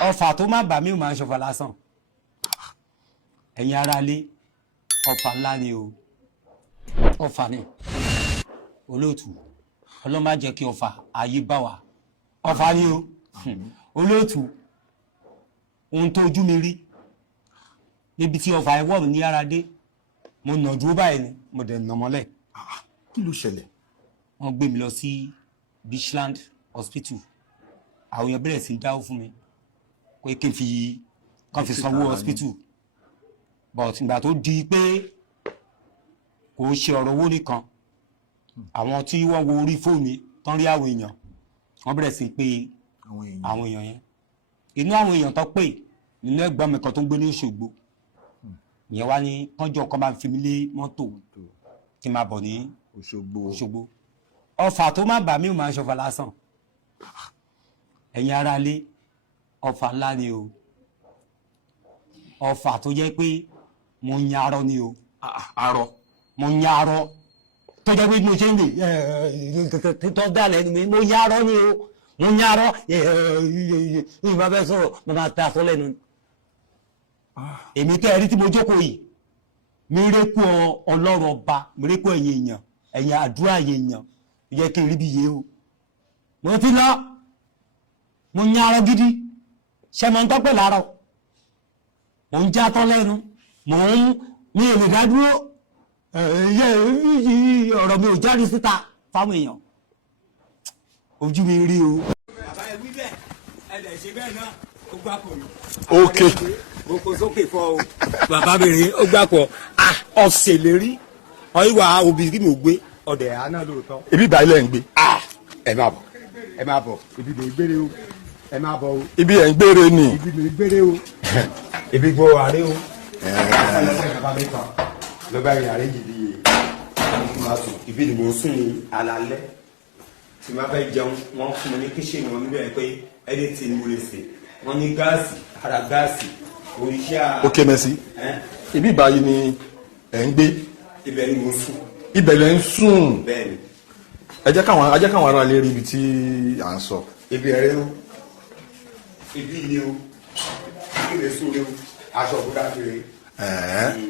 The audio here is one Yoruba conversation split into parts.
ọfà tó má bà mí ò máa ń ṣọfà lásán ẹ̀yin aráalé ọfà ńlá ni o ọfà ni olóòtú ọlọ́run má jẹ́ kí ọfà ayé bá wa ọfà ni o olóòtú ohun tó ojú mi rí níbi tí ọfà ẹwọ́ mi ní ara dé mo nà dúró báyìí ni mo dẹ̀ nà mọ́lẹ̀. Kí ló ṣẹlẹ̀? wọ́n gbé mi lọ sí Beachland Hospital àwọn èèyàn bẹ̀rẹ̀ sí í dáwó fún mi pé kí n fi sanwó hospital but ìgbà tó di pé kò ṣe ọ̀rọ̀ owó nìkan àwọn tí wọ́n wo orí fóònù tán rí àwọn èèyàn wọ́n bẹ̀rẹ̀ sí í pé àwọn èèyàn yẹn inú àwọn èèyàn tó pè nínú ẹ̀gbọ́n mi kan tó ń gbé ní Òṣogbo ìyẹn wá ní kánjọ kan bá fi mí lé mọ́tò kí n máa bọ̀ ní Òṣogbo ọfà tó má bà mí ò máa ń ṣọfà lásán ẹ̀yin aráalé ọfà ńlá ni o ọfà tó jẹ́ pé mo ń yarọ ni o mo ń yarọ tó jẹ́ pé mo ṣe ń lè tó dálẹ̀ ni mo yarọ ni o mo ń yarọ ìgbà bẹ́ẹ̀ sọ̀rọ̀ mo máa ta àtọ́ lẹ́nu èmi tẹ́ ẹ rí tí mo jókòó yìí mi rékú ọlọ́run ọba mi rékú ẹ̀yin àdúrà èèyàn yẹ kí n rí bí yé o mo ti lọ mo ń yarọ gidi ṣe mo ń tọ́pẹ̀ láàárọ̀ mo ń já tán lẹ́nu mo ń ní èrè dádúró ọ̀rọ̀ mi ò jáde síta fáwọn èèyàn ojú mi rí o. bàbá ẹ wí bẹ́ẹ̀ ẹ lè ṣe bẹ́ẹ̀ náà ó gbà pọ̀ mi. ok mo kò sókè fọ o. bàbá mi rí ó gbà pọ̀ ọ̀sẹ̀ lè rí ọ̀yíwá obì kí mi ò gbé ọ̀dẹ̀ àná lóòótọ́. ibi ìbá ilẹ̀ ń gbé. ẹ máa bọ̀ ibi lè gbére o ẹ máa bọ̀ o. ibi ẹ̀ ń gbére ni. ibi lè gbére o. ibi gbọ́ àárẹ̀ o. ló bá yàrá yìí yé ibi ni mo sùn ní alalẹ́ tí máa fẹ́ jẹun wọ́n fún mi ní kíṣìnì wọn níbẹ̀ pé ẹni tí mo lè sè wọ́n ní gáàsì ara gáàsì oríṣà. ok merci. ibi ìbáyìí ni ẹ̀ ń gbé. ibẹ̀ ni mo sùn. ibẹ̀ lẹ̀ ń sùn. bẹ́ẹ̀ni. ẹ jẹ́ káwọn ará lè rí ibi tí à ń sọ. ibi ẹ̀rẹ́ o ibi ilé o ibi ilé sùn lé o aṣọ òbúra kiri.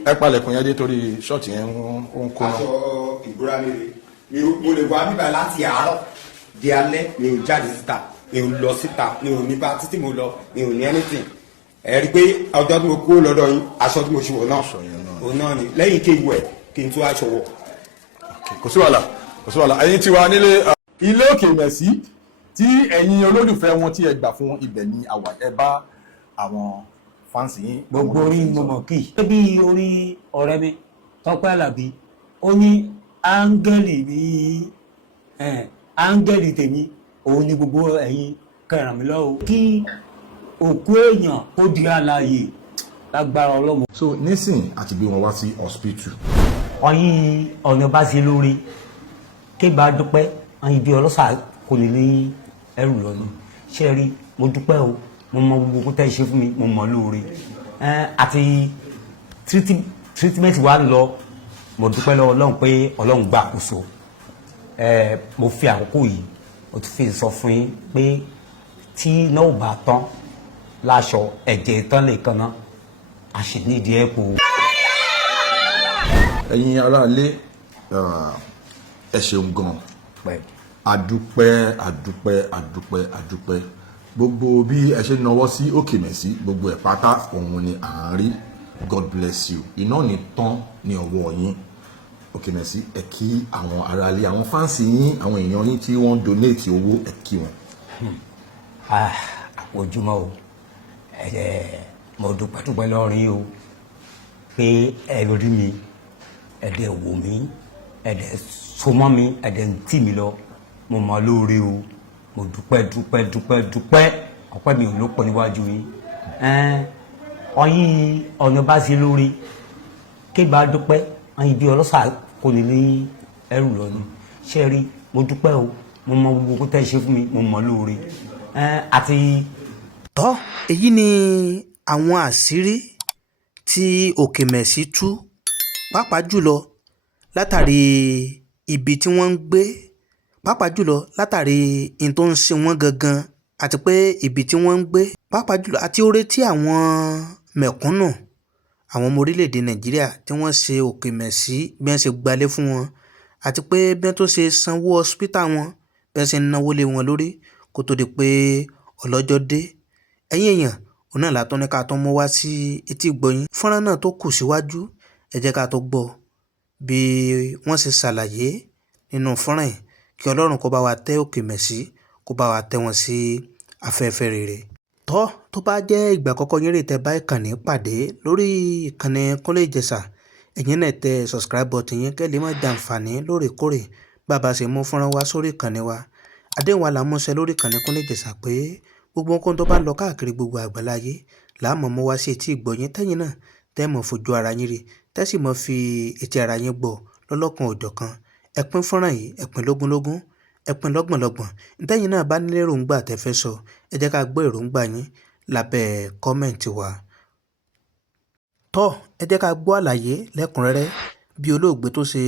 ẹ palẹ̀kùn yẹn dé torí ṣọ́ọ̀tì yẹn ń kó náà. aṣọ ìbúra mi mo lè wá bíbá láti àárọ̀ di alẹ́ mi ò jáde síta mi ò lọ síta mi ò ní bá títí mo lọ mi ò ní anything ẹ rí i pé ọjọ́ tí mo kúrò lọ́dọ̀ yín aṣọ tí mo ṣe wọ̀ náà òun náà ni lẹ́yìn kí n wẹ̀ kí n tún aṣọ wọ̀. kò sí wàhálà ẹ̀yin ti wà nílé ilé òkè mẹ̀sí tí ẹ̀yin olólùfẹ́ wọn tí ẹ gbà fún ibẹ̀ ní àwà ẹ bá àwọn fáǹsì yín. gbogbo orí mo mọ̀ kí. bí orí ọ̀rẹ́ mi Tọ́pẹ́ Àlàbí ó ní áńgẹ́lì mi áńgẹ́lì tèmi òun ni gbogbo ẹ̀yin kẹràn mi lọ́wọ́ kí òkú èèyàn kó di àlàyé lágbára Ọlọ́run. so nísìn àti gbé wọn wá sí hospital. ọyìn ọ̀nà bá ṣe lórí kébà dúpẹ́ ọyìn bí ọlọ́sà kò lè ní ẹrù lọ́nà ṣe rí mo dúpẹ́ o mo mọ gbogbo tẹ́ ṣe fún mi mo mọ̀ lóore àti treatment wa ń lọ mo dúpẹ́ lọ́wọ́ Ọlọ́run pé Ọlọ́run gbà àkóso mo fi àkókò yìí mo ti fi sọ fún yín pé tí náà ò bá tán láṣọ ẹ̀jẹ̀ tán lè kan náà a sì nídìí ẹ̀ kó. ẹ̀yin aráalé ẹ ṣeun gan adúpẹ́ gbogbo bí ẹ ṣe náwó sí òkè mẹ̀sí gbogbo ẹ̀ pátá òun ni à ń rí God bless you iná ní tán ní ọwọ́ yín òkè mẹ̀sí ẹ kí àwọn aráalé àwọn fáǹsì yín àwọn èèyàn yín tí wọ́n donate owó ẹ kí wọn. àpòjúmọ́ o mo dúpẹ́ lọ́rin o pé ẹ rí mi ẹ̀dẹ̀ wò mí ẹ̀dẹ̀ súnmọ́ mi ẹ̀dẹ̀ ń tì mí lọ mo mọ̀ lóore o mo dúpẹ́ ọpẹ́ mi ò lópọ̀ níwájú yín ọyìn ọ̀nà bá ṣe lórí kébà dúpẹ́ ọyìn bí ọlọ́sà kò ní ní ẹrù lọ́nà ṣe rí mo dúpẹ́ o mo mọ gbogbo tẹ́ ṣe fún mi mo mọ̀ lóore àti. tọ́ èyí ni àwọn àṣírí tí òkè mẹ̀sí tú pàápàá jùlọ látàrí ibi tí wọ́n ń gbé pàápàá jùlọ látàrí in tó ń ṣe wọ́n gangan àti pé ibi tí wọ́n ń gbé pàápàá jùlọ àti oore tí àwọn mẹ̀kúnnù àwọn ọmọ orílẹ̀-èdè Nàìjíríà tí wọ́n ṣe Òkèmẹ̀sí bí wọ́n ṣe gbalé fún wọn àti pé bí wọ́n tó ṣe sanwó hospital wọn bí wọ́n ṣe náwó lé wọn lórí kó tó di pé ọlọ́jọ́ dé. Ẹ̀yin èèyàn òun náà látọ́ ní ká tó mú wá sí etí ìgbọ̀yìn fọ́nrán náà tó kù síwájú ẹ jẹ́ ká tó gbọ́ bí wọ́n ṣe ṣàlàyé nínú fọ́nrán yìí kí Ọlọ́run kó bá wa tẹ́ Òkèmẹ̀sí kó bá wa tẹ́ wọn sí afẹ́fẹ́ rere. Tó bá jẹ́ ìgbà àkọ́kọ́ yín rè tẹ́ bá ìkànnì pàdé lórí ìkànnì Kúnlé Ìjẹ̀ṣà ẹ̀yin náà tẹ subscribe button yẹn kẹ́ lè má jàǹfààní lóòrèkóòrè bàbá ṣe mú fọ́nrán wá sórí ìkànnì wa. Àdéhùn wa là ń múṣẹ lórí ìkànnì Kúnlé Ìjẹ̀ṣà pé gbogbo nǹkan tó bá ń lọ káàkiri gbogbo àgbáláyé láàmú mú wá sí etí ìgbọ̀yìn tẹ́yìn náà tẹ́ mọ̀ fojú ara yín rí tẹ́ sì mọ̀ fi etí ara yín gbọ́ lọ́lọ́kan òjọ̀kan. Ẹ pín fọ́nrán yìí ẹ pín lógúnlógún ẹ pín lọ́gbọ̀nlọ́gbọ̀n ntẹ́yìn náà bá nílé èròǹgbà tẹ́ fẹ́ sọ ẹ jẹ́ ká gbọ́ èròǹgbà yín lábẹ́ kọ́mẹ̀ǹtì wa. Ẹ jẹ́ ká gbọ́ àlàyé lẹ́kùnrẹ́rẹ́ bí olóògbé tó ṣe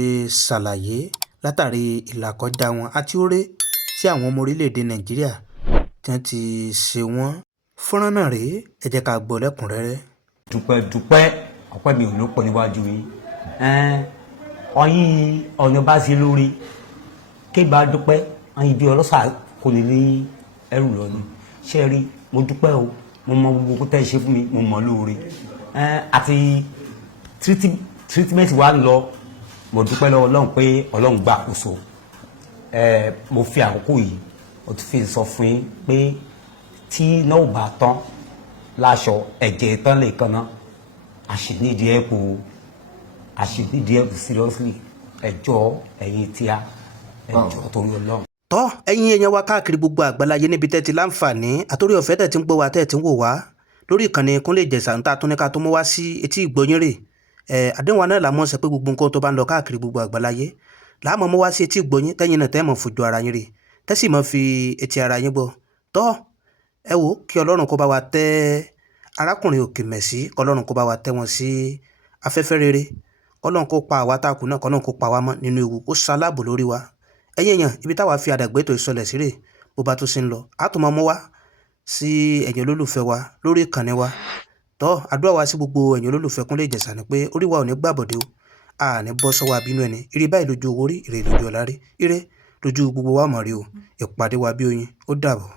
ṣàlàyé látàrí ìlàkọjá wọn àti oore tí àwọn ọmọ orílẹ̀-èdè Nàìjíríà tí wọ́n ti ṣe wọ́n. Fọ́nrán náà rèé ẹ jẹ́ ká gbọ́ lẹ́kùnrẹ́rẹ́. dúpẹ́ ọpẹ́ mi ò ló pọ̀ níwájú yín ọyìn ọ̀nà bá sí lórí kégbà dúpẹ́ ọyìn bí ọlọ́sà kò ní ní ẹrù lọ ni ṣé rí mo dúpẹ́ o mo mọ gbogbo tẹ́ ẹ ṣe fún mi mo mọ̀ lóore àti treatment wa ń lọ mo dúpẹ́ lọ́wọ́ Ọlọ́run pé Ọlọ́run gbà àkóso mo fi àkókò yìí mo ti fi sọ fún yín pé tí náà ò bá tán láṣọ ẹ̀jẹ̀ tán lè kan náà àṣìnídìí ẹ̀kú seriously ẹjọ́ ẹ̀yin tí a ẹjọ́ tó ń lọ lọ́wọ́. Ẹ̀yin èèyàn wa káàkiri gbogbo àgbáláyé níbi tẹ́ ti láǹfààní àtòrí ọ̀fẹ́ tẹ́ ti ń gbọ́ wa tẹ́ ti ń wò wá lórí ìkànnì Kúnlé Ìjẹ̀ṣà ń ta tó ní ká tó mú wá sí etí ìgbọ̀yìn rè àdéhùn wa náà làmọ́ sọ pé gbogbo nǹkan tó bá ń lọ káàkiri gbogbo àgbáláyé làmọ́ mú wá sí etí ìgbọ̀yìn tẹ́yìn náà tẹ́ mọ̀ fojú ara yín rè tẹ́ sì mọ̀ fi etí ara yín gbọ́. Ẹ wò kí Ọlọ́run kó bá wa tẹ́ arákùnrin Òkèmẹ̀sí k'Ọlọ́run kó bá wa tẹ́ wọn sí afẹ́fẹ́ rere k'Ọlọ́run kó pa àwa tá a kù náà k'Ọlọ́run kó pa wá mọ́ nínú ewu kó ṣaláàbò lórí wa. Ẹ̀yin èèyàn ibi táwa fi àdàgbé ètò ìsọlẹ̀ sí rè bó bá tó ṣe ń lọ á tún máa mú wá sí ẹ̀yin olólùfẹ́ wa lórí ìkànnì wa. Àdúrà wa sí gbogbo ẹ̀yin olólùfẹ́ Kúnlé Ìjẹ̀ṣà ni pé orí wa ò ní gbàbọ̀dé o àní bọ́ sọ́wọ́ abínú ẹni ire báyìí lójú owó rí ire lójú ọ̀la rí ire lójú gbogbo wa mọ̀ rí o ìpàdé wa bí oyin ó dàbọ̀.